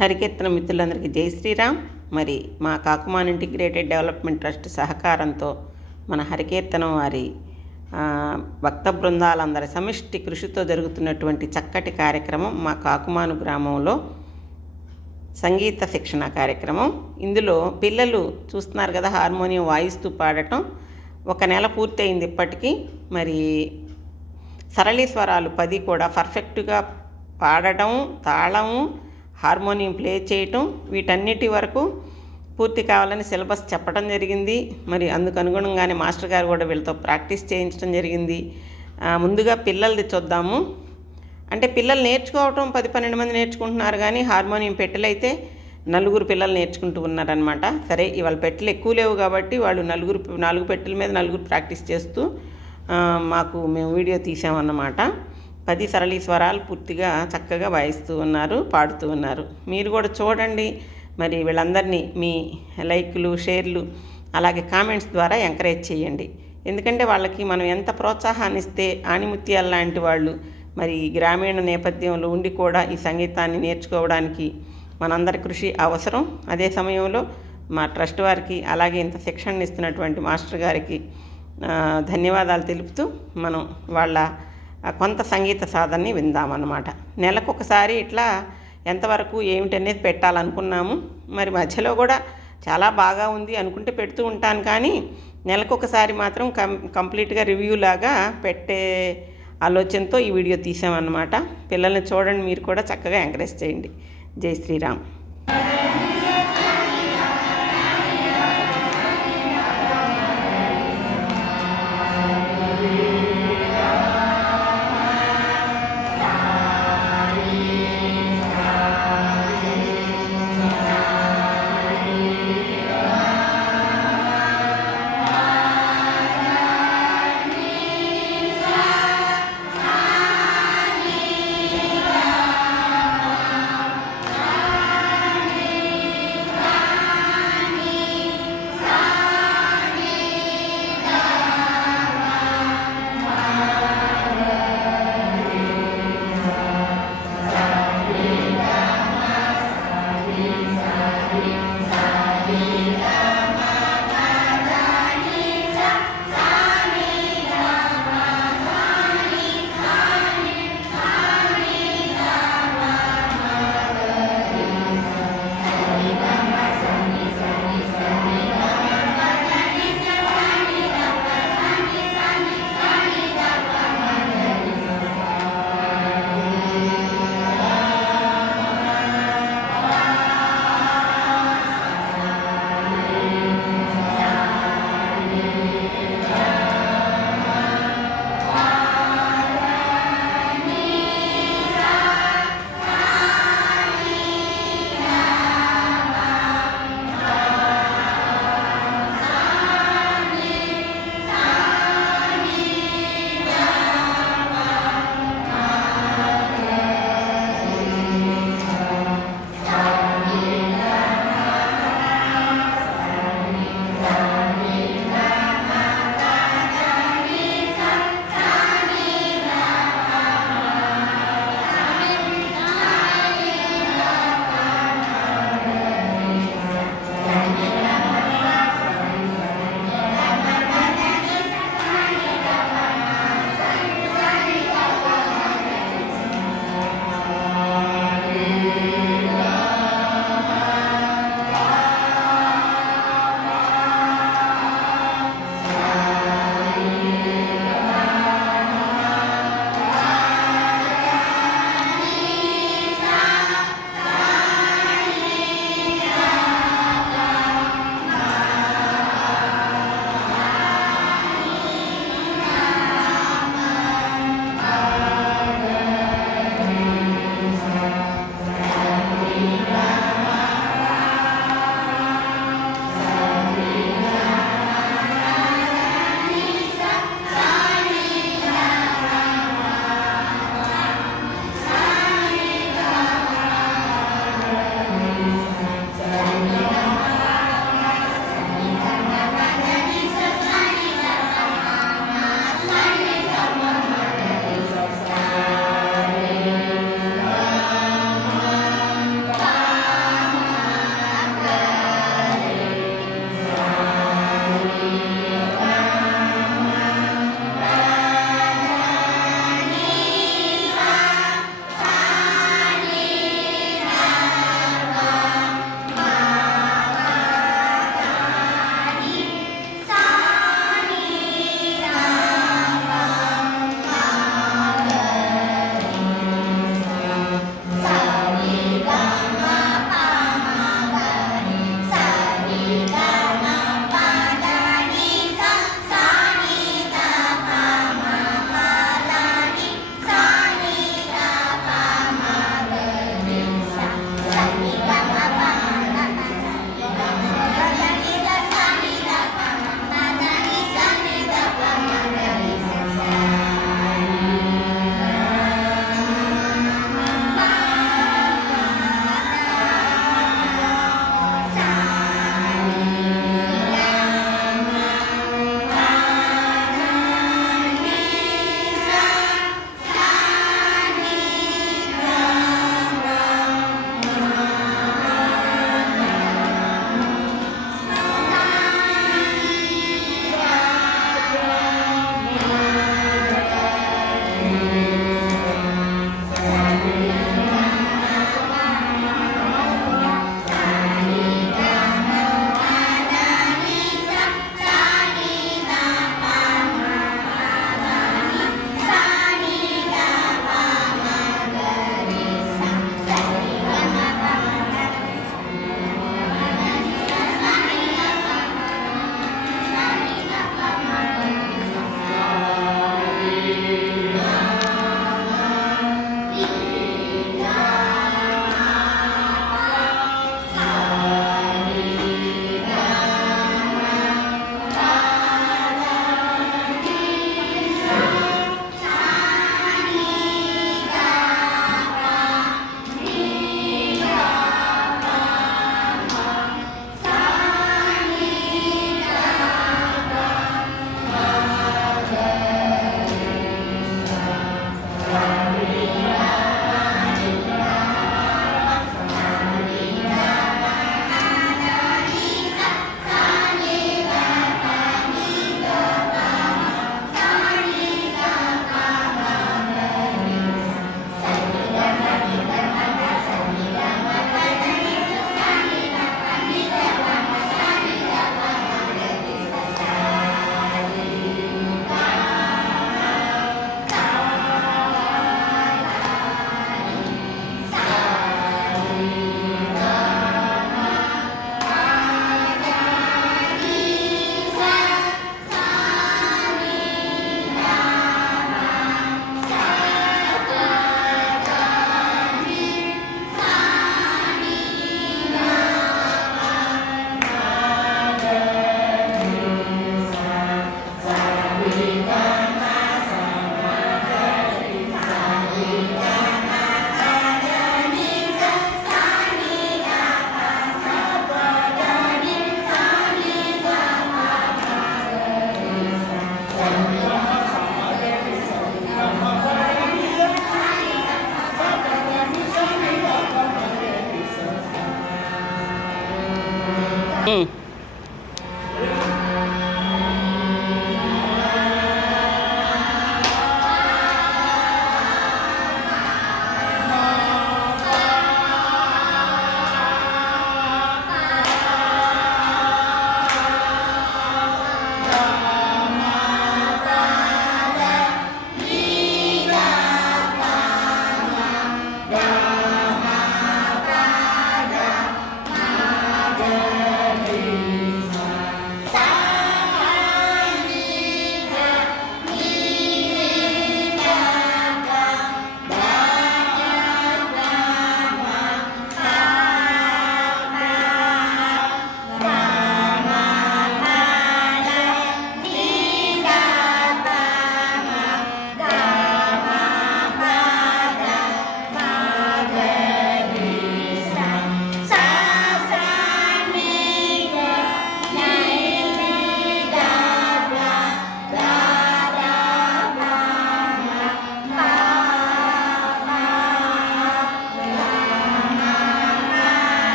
హరికీర్తన మిత్రులందరికీ జై శ్రీరామ్. మరి మా కాకుమాన్ ఇంటిగ్రేటెడ్ డెవలప్మెంట్ ట్రస్ట్ సహకారంతో మన హరికీర్తనం వారి భక్త బృందాలందరి సమిష్టి కృషితో జరుగుతున్నటువంటి చక్కటి కార్యక్రమం మా కాకుమాను గ్రామంలో సంగీత శిక్షణ కార్యక్రమం. ఇందులో పిల్లలు చూస్తున్నారు కదా, హార్మోనియం వాయిస్తూ పాడటం. ఒక నెల పూర్తి అయింది ఇప్పటికీ. మరి సరళీ స్వరాలు 10 కూడా పర్ఫెక్ట్గా పాడటం, తాళము, హార్మోనియం ప్లే చేయటం, వీటన్నిటి వరకు పూర్తి కావాలని సిలబస్ చెప్పడం జరిగింది. మరి అందుకు అనుగుణంగానే మాస్టర్ గారు కూడా వీళ్ళతో ప్రాక్టీస్ చేయించడం జరిగింది. ముందుగా పిల్లలది చూద్దాము. అంటే పిల్లలు నేర్చుకోవటం 10-12 మంది నేర్చుకుంటున్నారు, కానీ హార్మోనియం పెట్టెలైతే 4 పిల్లలు నేర్చుకుంటూ ఉన్నారనమాట. సరే, ఇవాళ పెట్టెలు ఎక్కువ లేవు కాబట్టి వాళ్ళు 4 పెట్టెల మీద 4 ప్రాక్టీస్ చేస్తూ మేము వీడియో తీసామన్నమాట. 10 సరళీ స్వరాలు పూర్తిగా చక్కగా వాయిస్తూ ఉన్నారు, పాడుతూ ఉన్నారు. మీరు కూడా చూడండి. మరి వీళ్ళందరినీ మీ లైక్లు, షేర్లు, అలాగే కామెంట్స్ ద్వారా ఎంకరేజ్ చేయండి. ఎందుకంటే వాళ్ళకి మనం ఎంత ప్రోత్సాహాన్ని ఇస్తే ఆణిముత్యాల లాంటి వాళ్ళు మరి గ్రామీణ నేపథ్యంలో ఉండి కూడా ఈ సంగీతాన్ని నేర్చుకోవడానికి మనందరి కృషి అవసరం. అదే సమయంలో మా ట్రస్ట్ వారికి, అలాగే ఇంత శిక్షణ ఇస్తున్నటువంటి మాస్టర్ గారికి ధన్యవాదాలు తెలుపుతూ మనం వాళ్ళ కొంత సంగీత సాధనని విందామన్నమాట. నెలకొకసారి ఇట్లా ఎంతవరకు ఏమిటనేది పెట్టాలనుకున్నాము. మరి మధ్యలో కూడా చాలా బాగా ఉంది అనుకుంటే పెడుతూ ఉంటాను, కానీ నెలకొకసారి మాత్రం కంప్లీట్గా రివ్యూ లాగా పెట్టే ఆలోచనతో ఈ వీడియో తీసామన్నమాట. పిల్లల్ని చూడండి, మీరు కూడా చక్కగా ఎంకరేజ్ చేయండి. జై Sriram.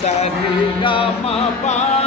Sa ri ga ma pa